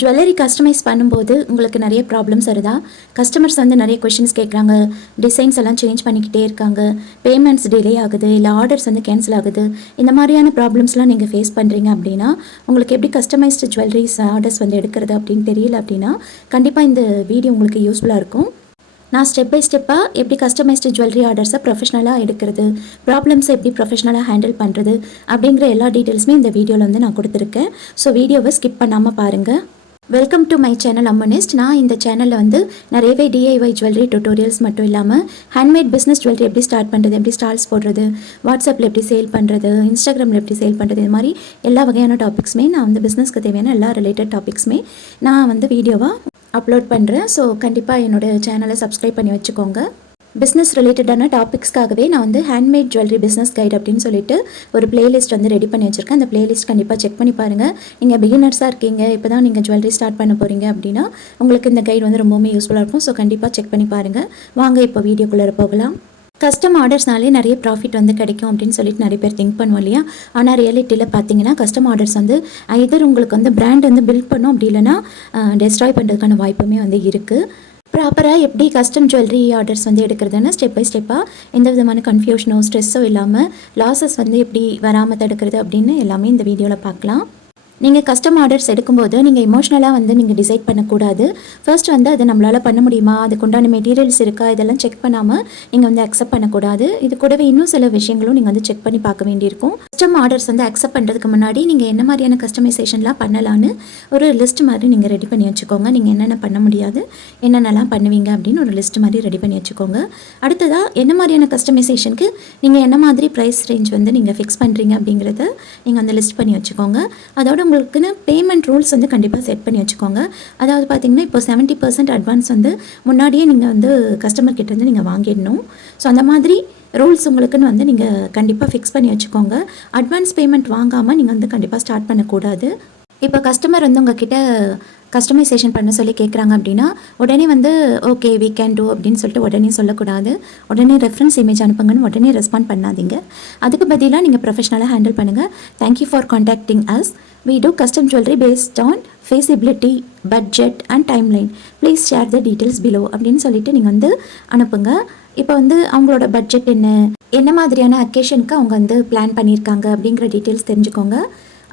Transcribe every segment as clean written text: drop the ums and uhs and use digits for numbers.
Jewellery customise பண்ணும்போது உங்களுக்கு நிறைய ப்ராப்ளம்ஸ் வருதா? கஸ்டமர்ஸ் வந்து நிறைய கொஷின்ஸ் கேட்குறாங்க. டிசைன்ஸ் எல்லாம் சேஞ்ச் பண்ணிக்கிட்டே இருக்காங்க. பேமெண்ட்ஸ் டிலே ஆகுது, இல்லை ஆர்டர்ஸ் வந்து கேன்சல் ஆகுது. இந்த மாதிரியான ப்ராப்ளம்ஸ்லாம் நீங்கள் ஃபேஸ் பண்ணுறீங்க அப்படின்னா, உங்களுக்கு எப்படி கஸ்டமைஸ்டு ஜுவல்லரிஸ் ஆர்டர்ஸ் வந்து எடுக்கிறது அப்படின்னு தெரியல அப்படின்னா, கண்டிப்பாக இந்த வீடியோ உங்களுக்கு யூஸ்ஃபுல்லாக இருக்கும். நான் ஸ்டெப் பை ஸ்டெப்பாக எப்படி கஸ்டமைஸ்டு ஜுவல்லரி ஆர்டர்ஸை ப்ரொஃபஷ்னலாக எடுக்கிறது, ப்ராப்ளம்ஸை எப்படி ப்ரொஃபஷ்னலாக ஹேண்டில் பண்ணுறது அப்படிங்கிற எல்லா டீட்டெயில்ஸுமே இந்த வீடியோவில் வந்து நான் கொடுத்துருக்கேன். ஸோ வீடியோவை ஸ்கிப் பண்ணாமல் பாருங்கள். வெல்கம் டு மை சேனல் அம்மனிஸ்ட். நான் இந்த சேனலில் வந்து நிறையவே டிஐஒய் ஜுவல்லரி டுட்டோரியல்ஸ் மட்டும் இல்லாமல் ஹேண்ட்மேட் பிஸ்னஸ் ஜுவல்லரி எப்படி ஸ்டார்ட் பண்ணுறது, எப்படி ஸ்டால்ஸ் போடுறது, வாட்ஸ்அப்பில் எப்படி சேல் பண்ணுறது, இன்ஸ்டாகிராமில் எப்படி சேல் பண்ணுறது, இது மாதிரி எல்லா வகையான டாபிக்ஸுமே நான் வந்து பிஸ்னஸ்க்கு தேவையான எல்லா ரிலேட்டட் டாபிக்ஸுமே நான் வந்து வீடியோவாக அப்லோட் பண்ணுறேன். ஸோ கண்டிப்பாக என்னோடய சேனலை சப்ஸ்கிரைப் பண்ணி வச்சுக்கோங்க. பிஸ்னஸ் ரிலேட்டடான டாபிக்ஸ்க்காகவே நான் வந்து ஹேண்ட்மேட் ஜுவல்லரி பிஸ்னஸ் கைட் அப்படின்னு சொல்லிட்டு ஒரு பிளேலிஸ்ட் வந்து ரெடி பண்ணி வச்சுருக்கேன். அந்த பிளேலிஸ்ட் கண்டிப்பாக செக் பண்ணி பாருங்கள். நீங்கள் பிகினர்ஸாக இருக்கீங்க, இப்போ தான் நீங்கள் ஜுவல்லரி ஸ்டார்ட் பண்ண போகிறீங்க அப்படின்னா உங்களுக்கு இந்த கைட் வந்து ரொம்பவுமே யூஸ்ஃபுல்லாக இருக்கும். ஸோ கண்டிப்பாக செக் பண்ணி பாருங்கள். வாங்க இப்போ வீடியோக்குள்ளே போகலாம். கஸ்டம் ஆர்டர்ஸ்னாலே நிறைய ப்ராஃபிட் வந்து கிடைக்கும் அப்படின்னு சொல்லிட்டு நிறைய பேர் திங்க் பண்ணுவோம் இல்லையா? ஆனால் ரியாலிட்டியில் பார்த்தீங்கன்னா கஸ்டம் ஆர்டர்ஸ் வந்து ஐதர் உங்களுக்கு வந்து பிராண்ட் வந்து பில்ட் பண்ணும், அப்படி இல்லைனா டெஸ்ட்ராய் பண்ணுறதுக்கான வாய்ப்புமே வந்து இருக்குது. ப்ராப்பராக எப்படி கஸ்டம் ஜுவல்லரி ஆர்டர்ஸ் வந்து எடுக்கிறதுன்னு ஸ்டெப் பை ஸ்டெப்பாக எந்த விதமான கன்ஃபியூஷனோ ஸ்ட்ரெஸ்ஸோ இல்லாமல் லாஸஸ் வந்து எப்படி வராமல் தடுக்கிறது அப்படின்னு எல்லாமே இந்த வீடியோவில் பார்க்கலாம். நீங்கள் கஸ்டம் ஆர்டர்ஸ் எடுக்கும்போது நீங்கள் எமோஷ்னலாக வந்து நீங்கள் டிசைட் பண்ணக்கூடாது. ஃபர்ஸ்ட் வந்து அது நம்மளால் பண்ண முடியுமா, அதுக்கு உண்டான மெட்டீரியல்ஸ் இருக்கா, இதெல்லாம் செக் பண்ணாமல் நீங்கள் வந்து அக்செப்ட் பண்ணக்கூடாது. இது கூடவே இன்னும் சில விஷயங்களும் நீங்கள் வந்து செக் பண்ணி பார்க்க வேண்டியிருக்கும். கஸ்டம் ஆர்டர்ஸ் வந்து அக்செப்ட் பண்ணுறதுக்கு முன்னாடி நீங்கள் என்ன மாதிரியான கஸ்டமைசேஷன்லாம் பண்ணலான்னு ஒரு லிஸ்ட் மாதிரி நீங்கள் ரெடி பண்ணி வச்சுக்கோங்க. நீங்கள் என்னென்ன பண்ண முடியாது, என்னென்னலாம் பண்ணுவீங்க அப்படின்னு ஒரு லிஸ்ட் மாதிரி ரெடி பண்ணி வச்சுக்கோங்க. அடுத்ததாக என்ன மாதிரியான கஸ்டமைசேஷனுக்கு நீங்கள் என்ன மாதிரி ப்ரைஸ் ரேஞ்ச் வந்து நீங்கள் ஃபிக்ஸ் பண்ணுறீங்க அப்படிங்கிறத நீங்கள் வந்து லிஸ்ட் பண்ணி வச்சுக்கோங்க. அதோட உங்களுக்குன்னு பேமெண்ட் ரூல்ஸ் வந்து கண்டிப்பாக செட் பண்ணி வச்சுக்கோங்க. அதாவது பார்த்தீங்கன்னா இப்போ 70% அட்வான்ஸ் வந்து முன்னாடியே நீங்கள் வந்து கஸ்டமர் கிட்டேருந்து நீங்கள் வாங்கிடணும். ஸோ அந்த மாதிரி ரூல்ஸ் உங்களுக்குன்னு வந்து நீங்கள் கண்டிப்பாக ஃபிக்ஸ் பண்ணி வச்சுக்கோங்க. அட்வான்ஸ் பேமெண்ட் வாங்காமல் நீங்கள் வந்து கண்டிப்பாக ஸ்டார்ட் பண்ணக்கூடாது. இப்போ கஸ்டமர் வந்து உங்ககிட்ட கஸ்டமைசேஷன் பண்ண சொல்லி கேட்குறாங்க அப்படின்னா உடனே வந்து ஓகே வி கேன் டூ அப்படின்னு சொல்லிட்டு உடனே சொல்லக்கூடாது. உடனே ரெஃபரன்ஸ் இமேஜ் அனுப்புங்கன்னு உடனே ரெஸ்பாண்ட் பண்ணாதீங்க. அதுக்கு பதிலாக நீங்கள் ப்ரொஃபஷனலாக ஹேண்டில் பண்ணுங்கள். Thank you for contacting us. We do custom jewelry based on feasibility, budget and timeline. Please share the details below அப்படின்னு சொல்லிட்டு நீங்கள் வந்து அனுப்புங்க. இப்போ வந்து அவங்களோட பட்ஜெட் என்ன மாதிரியான அக்கேஷனுக்கு அவங்க வந்து பிளான் பண்ணியிருக்காங்க அப்படிங்கிற டீட்டெயில்ஸ் தெரிஞ்சுக்கோங்க.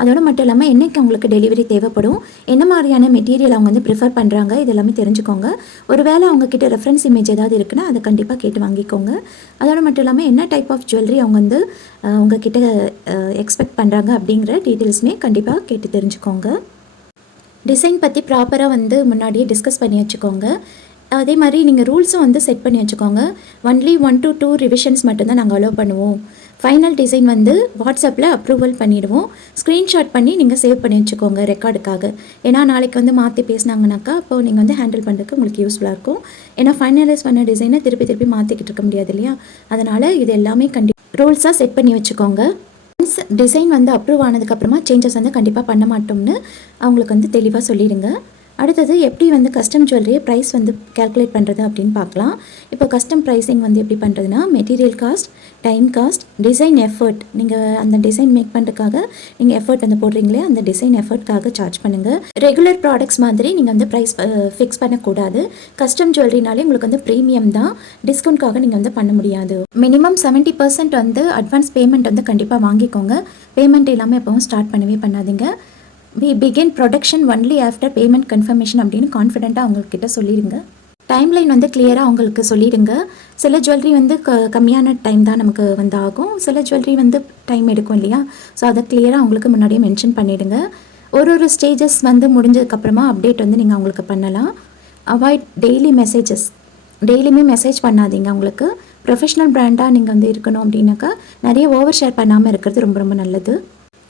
அதோடு மட்டும் இல்லாமல் என்றைக்கு அவங்களுக்கு டெலிவரி தேவைப்படும், என்ன மாதிரியான மெட்டீரியல் அவங்க வந்து ப்ரிஃபர் பண்ணுறாங்க, இது எல்லாமே தெரிஞ்சுக்கோங்க. ஒரு வேளை அவங்கக்கிட்ட ரெஃபரன்ஸ் இமேஜ் ஏதாவது இருக்குன்னா அதை கண்டிப்பாக கேட்டு வாங்கிக்கோங்க. அதோடு மட்டும் இல்லாமல் என்ன டைப் ஆஃப் ஜுவல்லரி அவங்க வந்து உங்ககிட்ட எக்ஸ்பெக்ட் பண்ணுறாங்க அப்படிங்கிற டீட்டெயில்ஸுமே கண்டிப்பாக கேட்டு தெரிஞ்சுக்கோங்க. டிசைன் பற்றி ப்ராப்பராக வந்து முன்னாடியே டிஸ்கஸ் பண்ணி வச்சுக்கோங்க. அதே மாதிரி நீங்கள் ரூல்ஸும் வந்து செட் பண்ணி வச்சுக்கோங்க. ஒன்லி 1 to 2 ரிவிஷன்ஸ் மட்டும்தான் நாங்கள் அலோவ் பண்ணுவோம். ஃபைனல் டிசைன் வந்து வாட்ஸ்அப்பில் அப்ரூவல் பண்ணிவிடுவோம். ஸ்க்ரீன்ஷாட் பண்ணி நீங்கள் சேவ் பண்ணி வச்சுக்கோங்க ரெக்கார்டுக்காக. ஏன்னா நாளைக்கு வந்து மாற்றி பேசினாங்கனாக்கா அப்போது நீங்கள் வந்து ஹேண்டில் பண்ணுறதுக்கு உங்களுக்கு யூஸ்ஃபுல்லாக இருக்கும். ஏன்னா ஃபைனலைஸ் பண்ண டிசைனை திருப்பி மாற்றிக்கிட்டு இருக்க முடியாது இல்லையா? அதனால் இது எல்லாமே ரூல்ஸாக செட் பண்ணி வச்சுக்கோங்க. ஒன்ஸ் டிசைன் வந்து அப்ரூவ் ஆனதுக்கப்புறமா சேஞ்சஸ் வந்து கண்டிப்பாக பண்ண மாட்டோம்னு அவங்களுக்கு வந்து தெளிவாக சொல்லிடுங்க. அடுத்தது எப்படி வந்து கஸ்டம் ஜுவல்லரியை ப்ரைஸ் வந்து கேல்குலேட் பண்ணுறது அப்படின்னு பார்க்கலாம். இப்போ கஸ்டம் ப்ரைஸிங் வந்து எப்படி பண்ணுறதுனா material cost, time cost, design effort. நீங்கள் அந்த டிசைன் மேக் பண்ணுறதுக்காக நீங்கள் எஃபர்ட் வந்து போடுறீங்களே அந்த டிசைன் எஃபர்ட்காக சார்ஜ் பண்ணுங்கள். ரெகுலர் ப்ராடக்ட்ஸ் மாதிரி நீங்கள் வந்து ப்ரைஸ் ஃபிக்ஸ் பண்ணக்கூடாது. கஸ்டம் ஜுவல்லரினாலே உங்களுக்கு வந்து ப்ரீமியம் தான், டிஸ்கவுண்ட்காக நீங்கள் வந்து பண்ண முடியாது. மினிமம் 70% வந்து அட்வான்ஸ் பேமெண்ட் வந்து கண்டிப்பாக வாங்கிக்கோங்க. பேமெண்ட் இல்லாமல் எப்பவும் ஸ்டார்ட் பண்ணாதீங்க. We begin production only after payment confirmation அப்படின்னு கான்ஃபிடென்ட்டாக அவங்கக்கிட்ட சொல்லிடுங்க. டைம்லைன் வந்து கிளியராக அவங்களுக்கு சொல்லிடுங்க. சில ஜுவல்லரி வந்து கம்மியான டைம் தான் நமக்கு வந்து ஆகும், சில ஜுவல்லரி வந்து டைம் எடுக்கும் இல்லையா? ஸோ அதை கிளியராக அவங்களுக்கு முன்னாடியே மென்ஷன் பண்ணிவிடுங்க. ஒரு ஸ்டேஜஸ் வந்து முடிஞ்சதுக்கப்புறமா அப்டேட் வந்து நீங்கள் அவங்களுக்கு பண்ணலாம். Avoid daily messages. டெய்லியுமே மெசேஜ் பண்ணாதீங்க. அவங்களுக்கு ப்ரொஃபஷ்னல் பிராண்டாக நீங்கள் வந்து இருக்கணும் அப்படின்னாக்கா நிறைய ஓவர் ஷேர் பண்ணாமல் இருக்கிறது ரொம்ப நல்லது.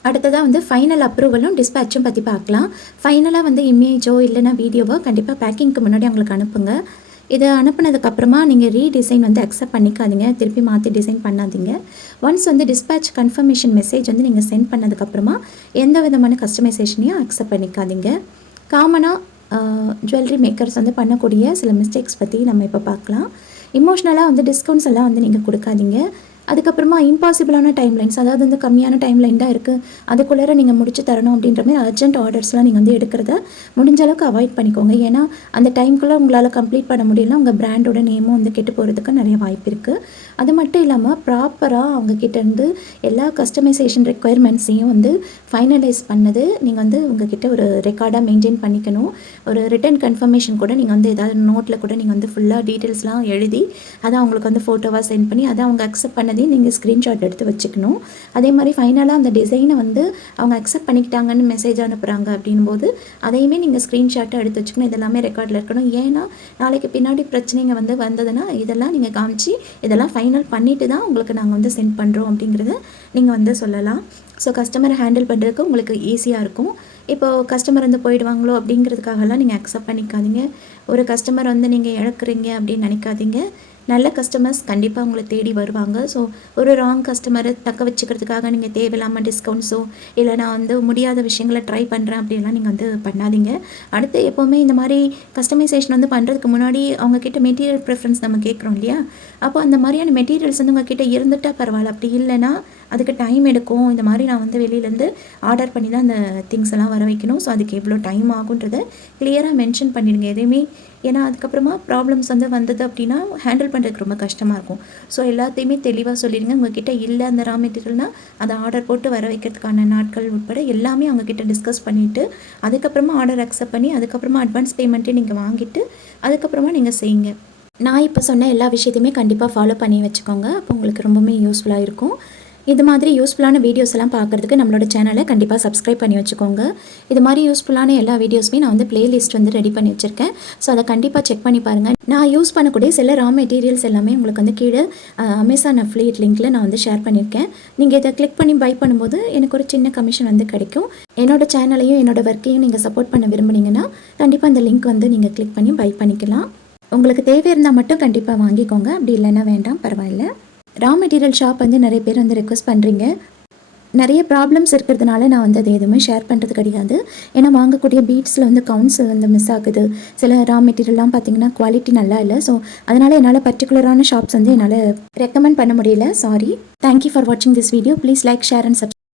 அடுத்ததாக வந்து ஃபைனல் அப்ரூவலும் டிஸ்பேச்சும் பற்றி பார்க்கலாம். ஃபைனலாக வந்து இமேஜோ இல்லைனா வீடியோவோ கண்டிப்பாக பேக்கிங்க்கு முன்னாடி அவங்களுக்கு அனுப்புங்க. இதை அனுப்புனதுக்கப்புறமா நீங்கள் ரீடிசைன் வந்து அக்செப்ட் பண்ணிக்காதீங்க, திருப்பி மாற்றி டிசைன் பண்ணாதீங்க. ஒன்ஸ் வந்து டிஸ்பேச் கன்ஃபர்மேஷன் மெசேஜ் வந்து நீங்கள் சென்ட் பண்ணதுக்கப்புறமா எந்த விதமான கஸ்டமைசேஷனையும் அக்செப்ட் பண்ணிக்காதீங்க. காமனாக ஜுவல்லரி மேக்கர்ஸ் வந்து பண்ணக்கூடிய சில மிஸ்டேக்ஸ் பற்றி நம்ம இப்போ பார்க்கலாம். இமோஷ்னலாக வந்து டிஸ்கவுண்ட்ஸ் எல்லாம் வந்து நீங்கள் கொடுக்காதீங்க. அதுக்கப்புறமா இம்பாசிபிளான டைம்லைன்ஸ், அதாவது வந்து கம்மியான டைம்லைன் தான் இருக்குது, அதுக்குள்ளே நீங்கள் முடிச்சு தரணும் அப்படின்ற மாதிரி அர்ஜென்ட் ஆர்டர்ஸ்லாம் நீங்கள் வந்து எடுக்கிறத முடிஞ்ச அளவுக்கு அவாய்ட் பண்ணிக்கோங்க. ஏன்னா அந்த டைம்குள்ளே உங்களால் கம்ப்ளீட் பண்ண முடியலன்னா உங்கள் பிராண்டோட நேமும் வந்து கெட்டு போகிறதுக்கு நிறைய வாய்ப்பு இருக்குது. அது மட்டும் இல்லாமல் ப்ராப்பராக அவங்கக்கிட்டேருந்து எல்லா கஸ்டமைசேஷன் ரெக்குயர்மெண்ட்ஸையும் வந்து ஃபைனலைஸ் பண்ணது நீங்கள் வந்து உங்ககிட்ட ஒரு ரெக்கார்டாக மெயின்டைன் பண்ணிக்கணும். ஒரு ரிட்டன் கன்ஃபர்மேஷன் கூட நீங்கள் வந்து ஏதாவது நோட்டில் கூட நீங்கள் வந்து ஃபுல்லாக டீட்டெயில்ஸ்லாம் எழுதி அதை அவங்களுக்கு வந்து ஃபோட்டோவாக சென்ட் பண்ணி அதை அவங்க அக்செப்ட் பண்ணதையும் நீங்கள் ஸ்க்ரீன்ஷாட் எடுத்து வச்சுக்கணும். அதே மாதிரி ஃபைனலாக அந்த டிசைனை வந்து அவங்க அக்செப்ட் பண்ணிக்கிட்டாங்கன்னு மெசேஜ் அனுப்புகிறாங்க அப்படின்போது அதையுமே நீங்கள் ஸ்க்ரீன்ஷாட்டை எடுத்து வச்சுக்கணும். இதெல்லாமே ரெக்கார்டில் இருக்கணும். ஏன்னா நாளைக்கு பின்னாடி பிரச்சனைங்க வந்து வந்ததுன்னா இதெல்லாம் நீங்கள் காமிச்சு இதெல்லாம் ஃபைனல் பண்ணிவிட்டு தான் உங்களுக்கு நாங்கள் வந்து சென்ட் பண்ணுறோம் அப்படிங்கிறத நீங்கள் வந்து சொல்லலாம். ஸோ கஸ்டமரை ஹேண்டில் பண்ணுறதுக்கு உங்களுக்கு ஈஸியாக இருக்கும். இப்போது கஸ்டமர் வந்து போயிடுவாங்களோ அப்படிங்கிறதுக்காகலாம் நீங்கள் அக்செப்ட் பண்ணிக்காதீங்க. ஒரு கஸ்டமர் வந்து நீங்கள் இழக்கிறீங்க அப்படின்னு நினைக்காதீங்க. நல்ல கஸ்டமர்ஸ் கண்டிப்பாக உங்களை தேடி வருவாங்க. ஸோ ஒரு ராங் கஸ்டமரை தக்க வச்சுக்கிறதுக்காக நீங்கள் தேவையில்லாமல் டிஸ்கவுண்ட்ஸோ இல்லை நான் வந்து முடியாத விஷயங்களை ட்ரை பண்ணுறேன் அப்படின்லாம் நீங்கள் வந்து பண்ணாதீங்க. அடுத்து எப்போவுமே இந்த மாதிரி கஸ்டமைசேஷன் வந்து பண்ணுறதுக்கு முன்னாடி அவங்கக்கிட்ட மெட்டீரியல் ப்ரிஃபரன்ஸ் நம்ம கேட்குறோம் இல்லையா? அப்போ அந்த மாதிரியான மெட்டீரியல்ஸ் வந்து உங்கள்கிட்ட இருந்துட்டால் பரவாயில்ல. அப்படி இல்லைன்னா அதுக்கு டைம் எடுக்கும். இந்த மாதிரி நான் வந்து வெளியிலேருந்து ஆர்டர் பண்ணி தான் அந்த திங்ஸ் எல்லாம் வர வைக்கணும். ஸோ அதுக்கு எவ்வளோ டைம் ஆகுன்றதை கிளியராக மென்ஷன் பண்ணிடுங்க எதையுமே. ஏன்னா அதுக்கப்புறமா ப்ராப்ளம்ஸ் வந்து வந்தது அப்படின்னா ஹேண்டில் பண்ணுறதுக்கு ரொம்ப கஷ்டமாக இருக்கும். ஸோ எல்லாத்தையுமே தெளிவாக சொல்லிடுங்க. உங்ககிட்ட இல்லை அந்த ரா மெட்டீரியல்னால் அதை ஆர்டர் போட்டு வர வைக்கிறதுக்கான நாட்கள் உட்பட எல்லாமே அவங்கக்கிட்ட டிஸ்கஸ் பண்ணிவிட்டு அதுக்கப்புறமா ஆர்டர் அக்செப்ட் பண்ணி அதுக்கப்புறமா அட்வான்ஸ் பேமெண்ட்டே நீங்கள் வாங்கிட்டு அதுக்கப்புறமா நீங்கள் செய்யுங்க. நான் இப்போ சொன்ன எல்லா விஷயத்தையுமே கண்டிப்பாக ஃபாலோ பண்ணி வச்சுக்கோங்க. அப்போ உங்களுக்கு ரொம்பவுமே யூஸ்ஃபுல்லாக இருக்கும். இது மாதிரி யூஸ்ஃபுல்லான வீடியோஸ் எல்லாம் பார்க்குறதுக்கு நம்மளோட சேனலை கண்டிப்பாக சப்ஸ்கிரைப் பண்ணி வச்சுக்கோங்க. இது மாதிரி யூஸ்ஃபுல்லான எல்லா வீடியோஸுமே நான் வந்து பிளேலிஸ்ட் வந்து ரெடி பண்ணி வச்சுருக்கேன். ஸோ அதை கண்டிப்பாக செக் பண்ணி பாருங்கள். நான் யூஸ் பண்ணக்கூடிய சில ரா மெட்டீரியல்ஸ் எல்லாமே உங்களுக்கு வந்து கீழே அமேசான் அஃபிலியேட் லிங்க்கில் நான் வந்து ஷேர் பண்ணியிருக்கேன். நீங்கள் இதை கிளிக் பண்ணி பை பண்ணும்போது எனக்கு ஒரு சின்ன கமிஷன் வந்து கிடைக்கும். என்னோட சேனலையும் என்னோட ஒர்க்கையும் நீங்கள் சப்போர்ட் பண்ண விரும்புனீங்கன்னா கண்டிப்பாக அந்த லிங்க் வந்து நீங்கள் கிளிக் பண்ணி பை பண்ணிக்கலாம். உங்களுக்கு தேவை இருந்தால் மட்டும் கண்டிப்பாக வாங்கிக்கோங்க. அப்படி இல்லைன்னா வேண்டாம், பரவாயில்ல. ரா மெட்டீரியல் ஷாப் வந்து நிறைய பேர் வந்து ரெக்வஸ்ட் பண்ணுறீங்க. நிறைய ப்ராப்ளம்ஸ் இருக்கிறதுனால நான் வந்து அதை எதுவுமே ஷேர் பண்ணுறது கிடையாது. ஏன்னா வாங்கக்கூடிய பீட்ஸில் வந்து கவுண்ட்ஸ் வந்து மிஸ் ஆகுது. சில ரா மெட்டீரியல்லாம் பார்த்தீங்கன்னா குவாலிட்டி நல்லா இல்லை. ஸோ அதனால் என்னால் பர்டிகுலரான ஷாப்ஸ் வந்து என்னால் ரெக்கமெண்ட் பண்ண முடியல. சாரி. தேங்க்யூ ஃபார் வாட்சிங் this video. Please like, share and subscribe.